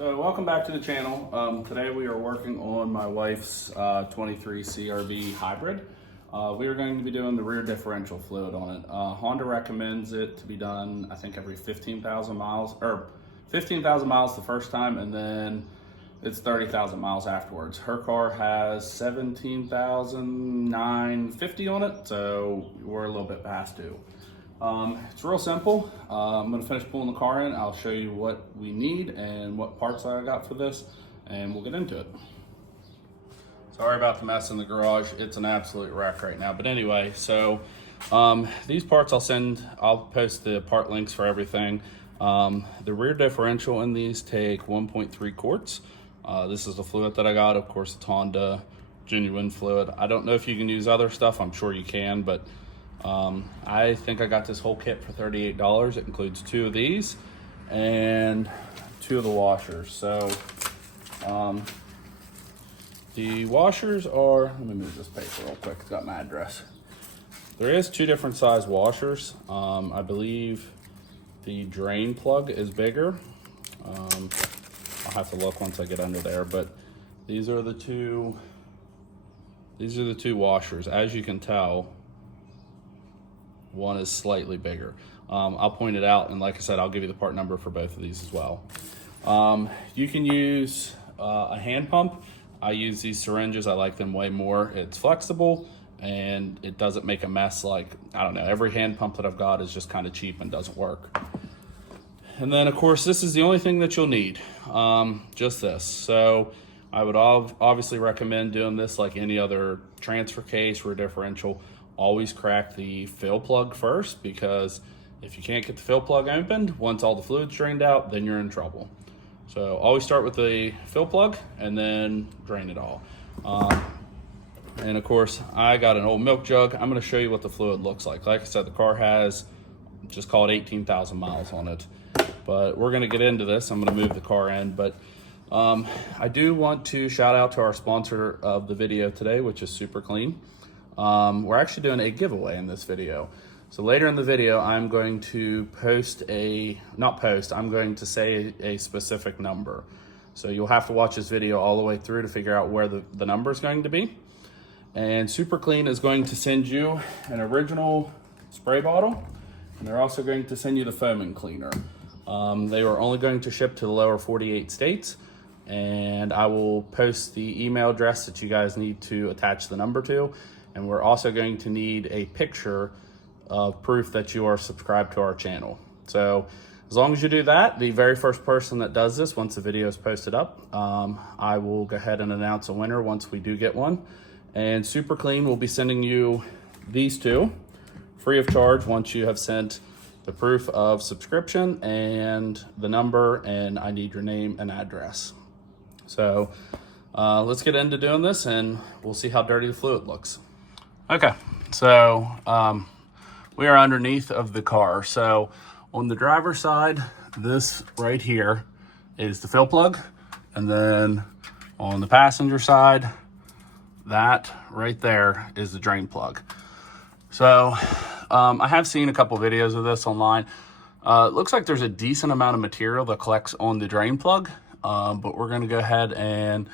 So welcome back to the channel. Today we are working on my wife's 23 CRV hybrid. We are going to be doing the rear differential fluid on it. Honda recommends it to be done, I think, every 15,000 miles, or 15,000 miles the first time, and then it's 30,000 miles afterwards. Her car has 17,950 on it, so we're a little bit past due. It's real simple. I'm gonna finish pulling the car in. I'll show you what we need and what parts I got for this, and we'll get into it. Sorry about the mess in the garage. It's an absolute wreck right now. But anyway, so these parts I'll post the part links for everything. The rear differential in these take 1.3 quarts. This is the fluid that I got. Of course, it's Honda genuine fluid. I don't know if you can use other stuff. I'm sure you can, but I think I got this whole kit for $38. It includes 2 of these and 2 of the washers. So the washers are, let me move this paper real quick. It's got my address. There is 2 different size washers. I believe the drain plug is bigger. I'll have to look once I get under there, but these are the two washers. As you can tell, one is slightly bigger. I'll point it out, and like I said, I'll give you the part number for both of these as well. You can use a hand pump. I use these syringes. I like them way more. It's flexible and it doesn't make a mess. Like, I don't know, every hand pump that I've got is just kind of cheap and doesn't work. And then of course, this is the only thing that you'll need, just this. So I would obviously recommend doing this like any other transfer case, rear differential. Always crack the fill plug first, because if you can't get the fill plug opened, once all the fluid's drained out, then you're in trouble. So always start with the fill plug and then drain it all. And of course, I got an old milk jug. I'm gonna show you what the fluid looks like. Like I said, the car has, just call it 18,000 miles on it. But we're gonna get into this. I'm gonna move the car in, but I do want to shout out to our sponsor of the video today, which is Super Clean. We're actually doing a giveaway in this video. So later in the video, I'm going to I'm going to say a specific number. So you'll have to watch this video all the way through to figure out where the number is going to be. And Super Clean is going to send you an original spray bottle, and they're also going to send you the foaming cleaner. They are only going to ship to the lower 48 states, and I will post the email address that you guys need to attach the number to. And we're also going to need a picture of proof that you are subscribed to our channel. So as long as you do that, the very first person that does this, once the video is posted up, I will go ahead and announce a winner once we do get one. And Super Clean will be sending you these 2 free of charge once you have sent the proof of subscription and the number, and I need your name and address. So let's get into doing this, and we'll see how dirty the fluid looks. Okay, so we are underneath of the car. So on the driver's side, this right here is the fill plug. And then on the passenger side, that right there is the drain plug. So I have seen a couple videos of this online. It looks like there's a decent amount of material that collects on the drain plug, but we're gonna go ahead and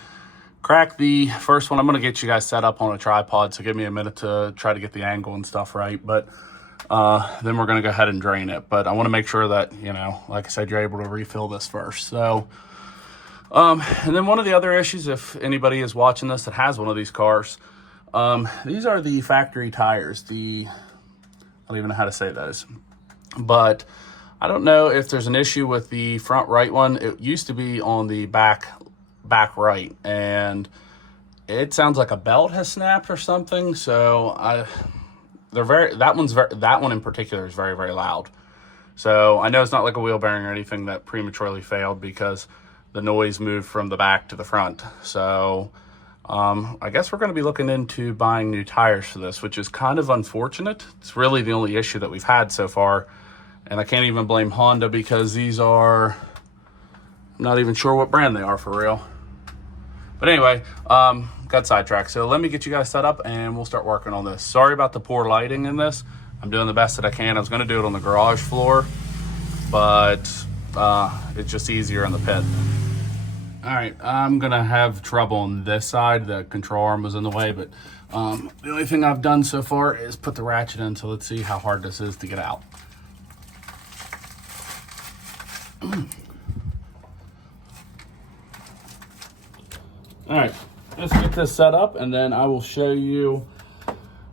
crack the first one. I'm gonna get you guys set up on a tripod, so give me a minute to try to get the angle and stuff right. But then we're gonna go ahead and drain it. But I wanna make sure that, you know, like I said, you're able to refill this first. So, and then one of the other issues, if anybody is watching this that has one of these cars, these are the factory tires. I don't even know how to say those, but I don't know if there's an issue with the front right one. It used to be on the back right, and it sounds like a belt has snapped or something. So that one in particular is very, very loud. So I know it's not like a wheel bearing or anything that prematurely failed, because the noise moved from the back to the front. So I guess we're going to be looking into buying new tires for this, which is kind of unfortunate. It's really the only issue that we've had so far, and I can't even blame Honda, because these are, I'm not even sure what brand they are for real. But anyway, got sidetracked. So let me get you guys set up and we'll start working on this. Sorry about the poor lighting in this. I'm doing the best that I can. I was gonna do it on the garage floor, but it's just easier in the pit. All right, I'm gonna have trouble on this side. The control arm was in the way, but the only thing I've done so far is put the ratchet in, so let's see how hard this is to get out. All right, let's get this set up, and then I will show you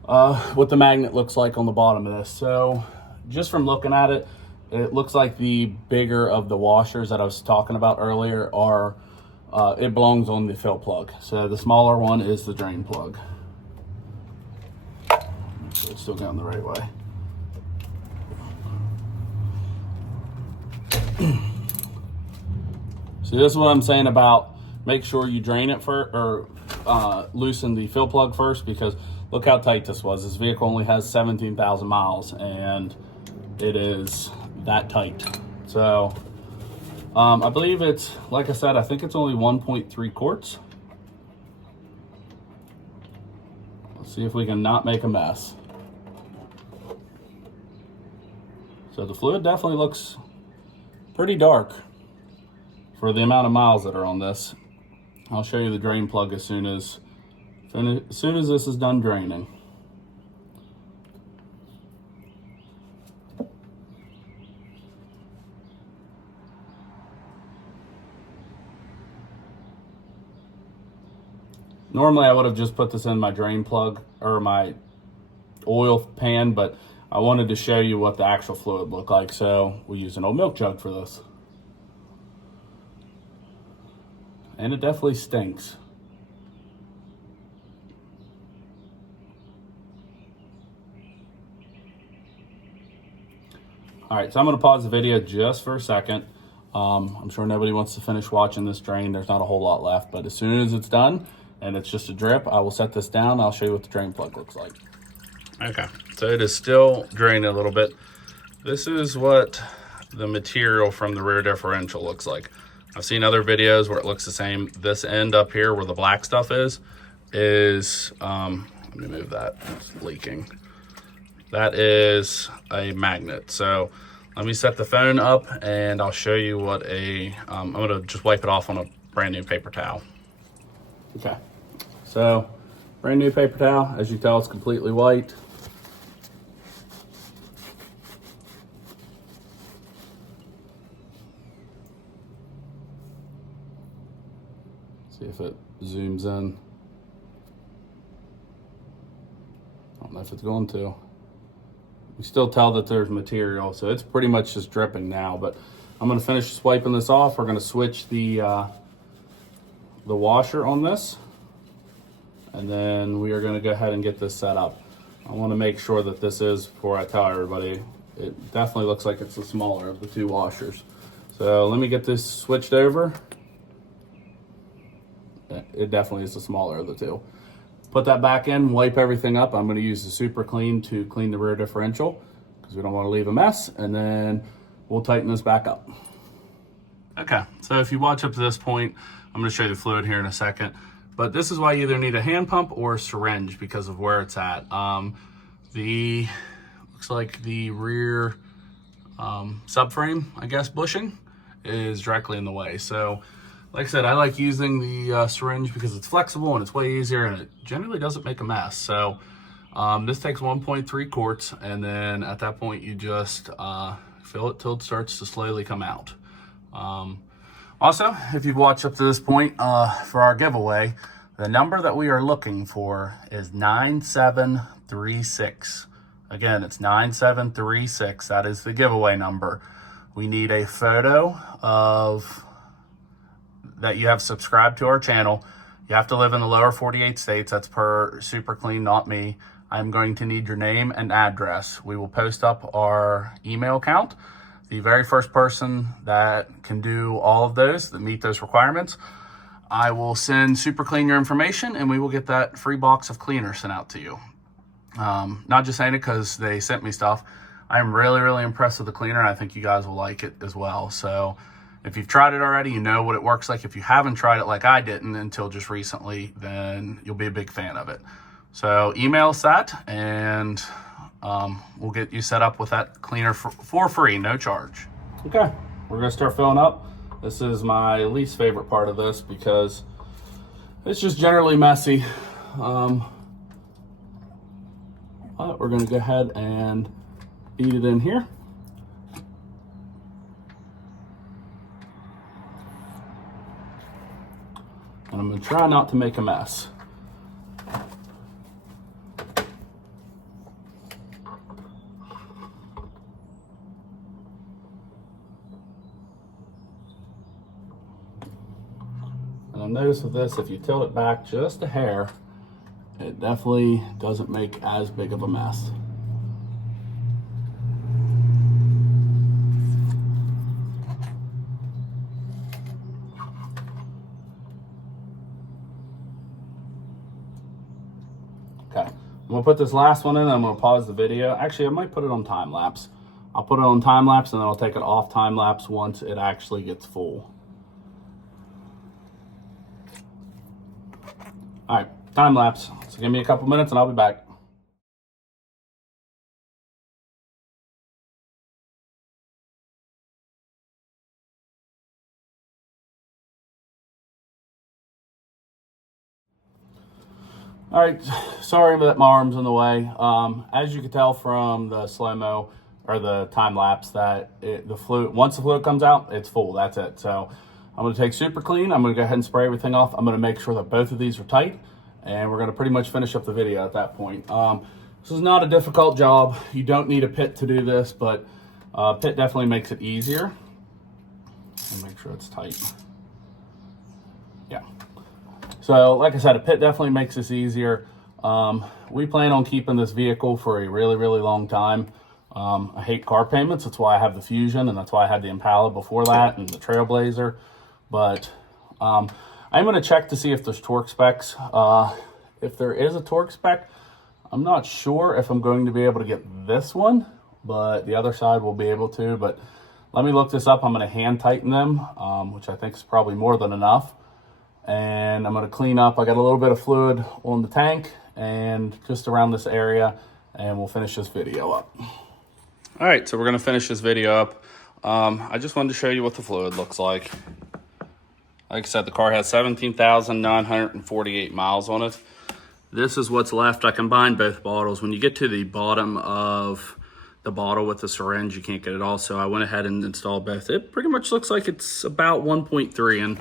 what the magnet looks like on the bottom of this. So just from looking at it, it looks like the bigger of the washers that I was talking about earlier are, it belongs on the fill plug. So the smaller one is the drain plug. Make sure it's still going the right way. So this is what I'm saying about make sure you drain it first, or loosen the fill plug first, because look how tight this was. This vehicle only has 17,000 miles and it is that tight. So I believe it's, like I said, I think it's only 1.3 quarts. Let's see if we can not make a mess. So the fluid definitely looks pretty dark for the amount of miles that are on this. I'll show you the drain plug as soon as this is done draining. Normally I would have just put this in my drain plug or my oil pan, but I wanted to show you what the actual fluid looked like, so we use an old milk jug for this. And it definitely stinks. All right, so I'm gonna pause the video just for a second. I'm sure nobody wants to finish watching this drain. There's not a whole lot left, but as soon as it's done and it's just a drip, I will set this down. I'll show you what the drain plug looks like. Okay, so it is still draining a little bit. This is what the material from the rear differential looks like. I've seen other videos where it looks the same. This end up here where the black stuff is let me move that, it's leaking. That is a magnet. So let me set the phone up and I'll show you what I'm gonna just wipe it off on a brand new paper towel. Okay, so brand new paper towel. As you tell, it's completely white. See if it zooms in. I don't know if it's going to. You still tell that there's material, so it's pretty much just dripping now, but I'm gonna finish wiping this off. We're gonna switch the washer on this, and then we are gonna go ahead and get this set up. I wanna make sure that this is, before I tell everybody, it definitely looks like it's the smaller of the two washers. So let me get this switched over. It definitely is the smaller of the two. Put that back in, wipe everything up. I'm gonna use the Super Clean to clean the rear differential because we don't wanna leave a mess, and then we'll tighten this back up. Okay, so if you watch up to this point, I'm gonna show you the fluid here in a second, but this is why you either need a hand pump or a syringe because of where it's at. Looks like the rear subframe, I guess, bushing is directly in the way. So like I said, I like using the syringe because it's flexible and it's way easier and it generally doesn't make a mess. So this takes 1.3 quarts, and then at that point you just fill it till it starts to slowly come out. Also, if you've watched up to this point for our giveaway, the number that we are looking for is 9736. Again, it's 9736. That is the giveaway number. We need a photo of that you have subscribed to our channel. You have to live in the lower 48 states. That's per Super Clean, not me. I'm going to need your name and address. We will post up our email account. The very first person that can do all of those, that meet those requirements, I will send Super Clean your information and we will get that free box of cleaner sent out to you. Not just saying it because they sent me stuff. I'm really, really impressed with the cleaner, and I think you guys will like it as well. So if you've tried it already, you know what it works like. If you haven't tried it like I didn't until just recently, then you'll be a big fan of it. So email us that, and we'll get you set up with that cleaner for free, no charge. Okay, we're gonna start filling up. This is my least favorite part of this because it's just generally messy. But we're gonna go ahead and beat it in here. And I'm gonna try not to make a mess. And I've noticed with this, if you tilt it back just a hair, it definitely doesn't make as big of a mess. Okay, I'm gonna put this last one in and I'm gonna pause the video. Actually, I might put it on time lapse. I'll put it on time lapse and then I'll take it off time lapse once it actually gets full. All right, time lapse. So give me a couple minutes and I'll be back. All right, sorry that my arm's in the way. As you can tell from the slow-mo or the time lapse that the fluid, once the fluid comes out, it's full, that's it. So I'm gonna take Super Clean, I'm gonna go ahead and spray everything off. I'm gonna make sure that both of these are tight and we're gonna pretty much finish up the video at that point. This is not a difficult job. You don't need a pit to do this, but pit definitely makes it easier. And make sure it's tight. Yeah. So like I said, a pit definitely makes this easier. We plan on keeping this vehicle for a really, really long time. I hate car payments. That's why I have the Fusion and that's why I had the Impala before that and the Trailblazer. But I'm going to check to see if there's torque specs. If there is a torque spec, I'm not sure if I'm going to be able to get this one, but the other side will be able to. But let me look this up. I'm going to hand tighten them, which I think is probably more than enough. And I'm going to clean up. I got a little bit of fluid on the tank and just around this area, and we'll finish this video up. All right, so we're going to finish this video up. I just wanted to show you what the fluid looks like. Like I said, the car has 17,948 miles on it. This is what's left. I combined both bottles. When you get to the bottom of the bottle with the syringe, you can't get it all, so I went ahead and installed both. It pretty much looks like it's about 1.3, and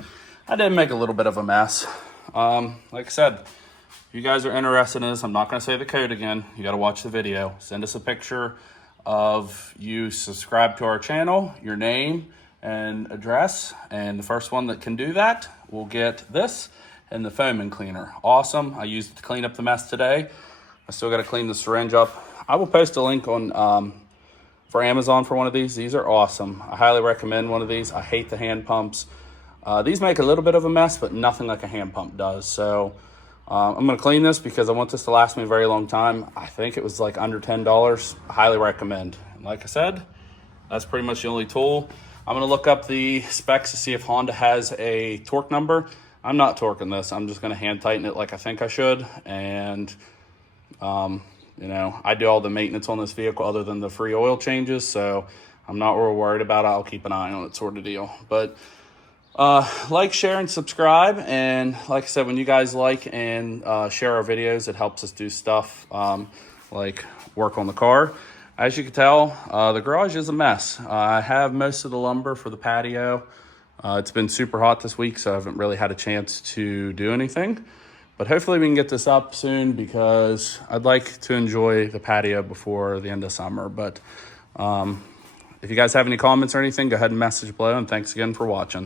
I did make a little bit of a mess. Like I said, if you guys are interested in this, I'm not going to say the code again. You got to watch the video. Send us a picture of you subscribe to our channel, your name and address, and the first one that can do that will get this and the foaming cleaner. Awesome. I used it to clean up the mess today. I still got to clean the syringe up. I will post a link on for Amazon for one of these. These are awesome. I highly recommend one of these. I hate the hand pumps. These make a little bit of a mess, but nothing like a hand pump does. So I'm going to clean this because I want this to last me a very long time. I think it was like under $10. I highly recommend. And like I said, that's pretty much the only tool. I'm going to look up the specs to see if Honda has a torque number. I'm not torquing this. I'm just going to hand tighten it like I think I should. And, you know, I do all the maintenance on this vehicle other than the free oil changes. So I'm not real worried about it. I'll keep an eye on it, sort of deal. But like, share, and subscribe. And like I said, when you guys like and share our videos, it helps us do stuff like work on the car. As you can tell, the garage is a mess. I have most of the lumber for the patio. It's been super hot this week, so I haven't really had a chance to do anything. But hopefully we can get this up soon because I'd like to enjoy the patio before the end of summer. But if you guys have any comments or anything, go ahead and message below. And thanks again for watching.